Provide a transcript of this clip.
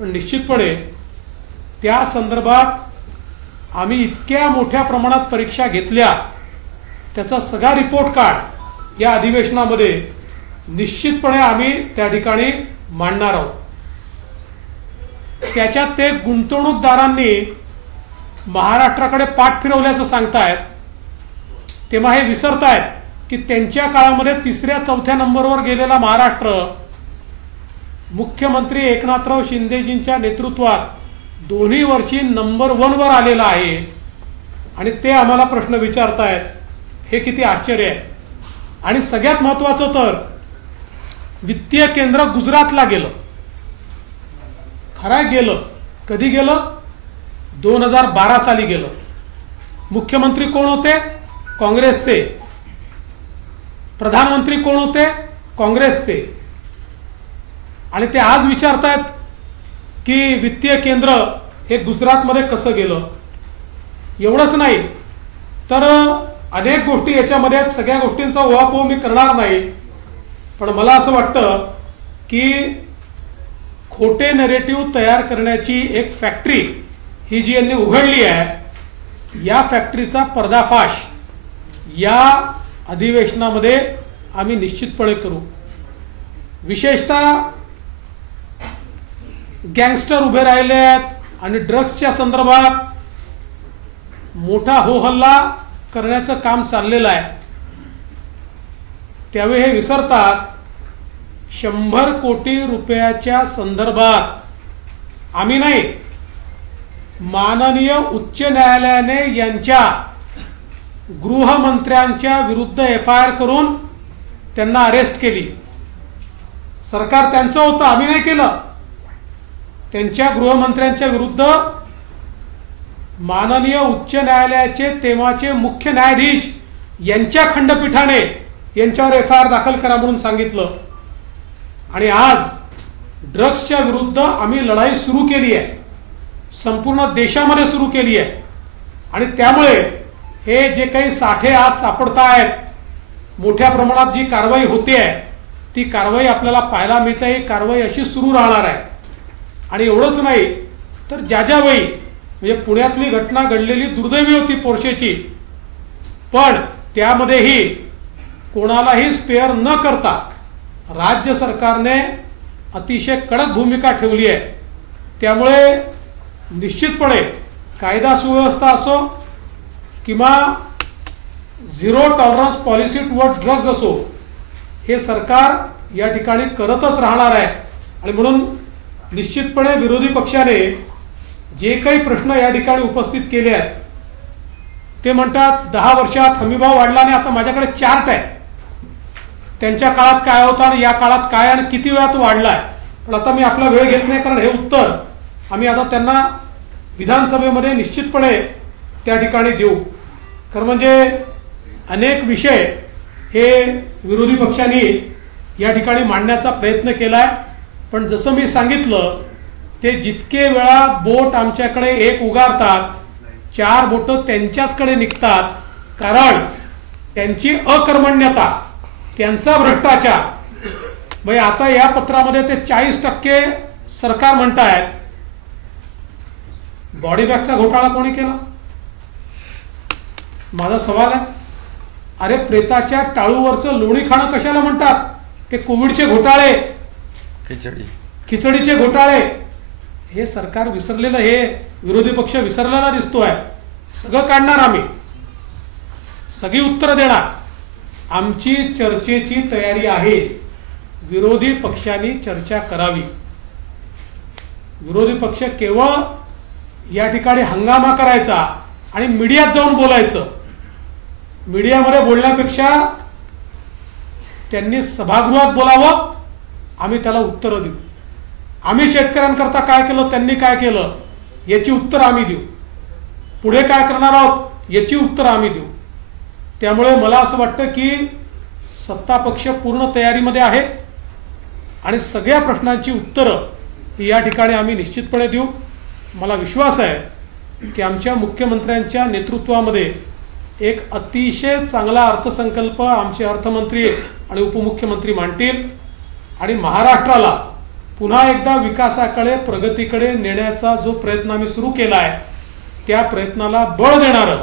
पण निश्चितपणे त्या संदर्भात आम्ही इतक्या मोठ्या प्रमाणात परीक्षा घेतल्या, त्याचा सगळा रिपोर्ट कार्ड या अधिवेशनामध्ये निश्चितपणे आम्ही त्या ठिकाणी मांडणार आहोत. त्याच्यात ते गुंतवणूकदारांनी महाराष्ट्राकडे पाठ फिरवल्याचं सांगतायत, तेव्हा हे विसरतायत की त्यांच्या काळामध्ये 3ऱ्या-4थ्या नंबरवर गेलेला महाराष्ट्र मुख्यमंत्री एकनाथराव शिंदेजींच्या नेतृत्वात दोन्ही वर्षी नंबर 1 वर आलेला आहे. आणि ते आम्हाला प्रश्न विचारतायत, हे किती आश्चर्य आहे. आणि सगळ्यात महत्त्वाचं तर वित्तीय केंद्र गुजरातला गेलं. खरं गेलं. कधी गेलं? 2012 साली गेलं. मुख्यमंत्री कोण होते? काँग्रेसचे. प्रधानमंत्री कोण होते? काँग्रेसचे. आणि ते आज विचारतायत की वित्तीय केंद्र हे गुजरातमध्ये कसं गेलं. एवढंच नाही तर अनेक गोष्टी याच्यामध्ये, सगळ्या गोष्टींचा उहापोह मी करणार नाही, पण मला असं वाटतं की खोटे नरेटिव्ह तयार करण्याची एक फॅक्टरी ही जी यांनी उघडली आहे, या फॅक्टरीचा पर्दाफाश या अधिवेशनामध्ये आम्ही निश्चितपणे करू. विशेषतः गँगस्टर उभे राहिले आहेत आणि ड्रग्सच्या संदर्भात मोठा होहल्ला करण्याचं काम चाललेलं आहे. त्यावेळी हे विसरतात 100 कोटी रुपयाच्या संदर्भात आम्ही नाही, माननीय उच्च न्यायालयाने यांच्या गृहमंत्र्यांच्या विरुद्ध FIR करून त्यांना अरेस्ट केली. सरकार त्यांचं होतं, आम्ही नाही केलं. त्यांच्या गृहमंत्र्यांच्या विरुद्ध माननीय उच्च न्यायालयाचे तेव्हाचे मुख्य न्यायाधीश यांच्या खंडपीठाने यांच्यावर FIR दाखल करा म्हणून सांगितलं. आणि आज ड्रग्सच्या विरुद्ध आम्ही लढाई सुरू केली आहे, संपूर्ण देशामध्ये सुरू केली आहे. आणि त्यामुळे हे जे काही साठे आज सापडतायत, मोठ्या प्रमाणात जी कारवाई होते आहे, ती कारवाई आपल्याला पाहायला मिळते. ही कारवाई अशी सुरू राहणार आहे. आणि एवढंच नाही तर ज्यावेळी म्हणजे पुण्यातली घटना घडलेली दुर्दैवी होती पोर्शेची, पण त्यामध्येही कोणालाही स्पेअर न करता राज्य सरकारने अतिशय कडक भूमिका ठेवली आहे. त्यामुळे निश्चितपणे कायदा सुव्यवस्था असो किंवा zero tolerance policy towards drugs असो, हे सरकार या ठिकाणी करतच राहणार आहे. आणि म्हणून निश्चितपणे विरोधी पक्षाने जे काही प्रश्न या ठिकाणी उपस्थित केले आहेत, ते म्हणतात 10 वर्षात हमीभाव वाढला आणि आता माझ्याकडे चार्ट आहे, त्यांच्या काळात काय होता आणि या काळात काय आणि किती वेळा तो वाढलाय. पण आता मी आपला वेळ घेत नाही, कारण हे उत्तर आम्ही आता त्यांना विधानसभेमध्ये निश्चितपणे त्या ठिकाणी देऊ. कारण म्हणजे अनेक विषय हे विरोधी पक्षांनी या ठिकाणी मांडण्याचा प्रयत्न केलाय. पण जसं मी सांगितलं, ते जितके वेळा बोट आमच्याकडे एक उगारतात, 4 बोटं त्यांच्याचकडे निघतात. कारण त्यांची अकर्मण्यता, त्यांचा भ्रष्टाचार. म्हणजे आता या पत्रामध्ये ते 40% सरकार म्हणतायत. बॉडी बॅगचा घोटाळा कोणी केला? माझा सवाल आहे. अरे प्रेताच्या टाळूवरचं लोणी खाणं कशाला म्हणतात? ते कोविडचे घोटाळे, खिचडीचे घोटाळे, हे सरकार विसरलेलं, हे विरोधी पक्ष विसरलेला दिसतोय. सगळं काढणार आम्ही, सगळी उत्तरं देणार. आमची चर्चेची तयारी आहे. विरोधी पक्षांनी चर्चा करावी. विरोधी पक्ष केवळ या ठिकाणी हंगामा करायचा आणि मीडियात जाऊन बोलायचं. मीडियामध्ये बोलण्यापेक्षा त्यांनी सभागृहात बोलावं, आम्ही त्याला उत्तरं देऊ. आम्ही शेतकऱ्यांकरता काय केलं, त्यांनी काय केलं, याची उत्तरं आम्ही देऊ. पुढे काय करणार आहोत याची उत्तरं आम्ही देऊ. त्यामुळे मला असं वाटतं की सत्ता पक्ष पूर्ण तयारीमध्ये आहेत आणि सगळ्या प्रश्नांची उत्तरं या ठिकाणी आम्ही निश्चितपणे देऊ. मला विश्वास आहे की आमच्या मुख्यमंत्र्यांच्या नेतृत्वामध्ये एक अतिशय चांगला अर्थसंकल्प आमचे अर्थमंत्री आणि उपमुख्यमंत्री मांडतील आणि महाराष्ट्राला पुन्हा एकदा विकासाकडे प्रगतीकडे नेण्याचा जो प्रयत्न आम्ही सुरू केला आहे त्या प्रयत्नाला बळ देणारं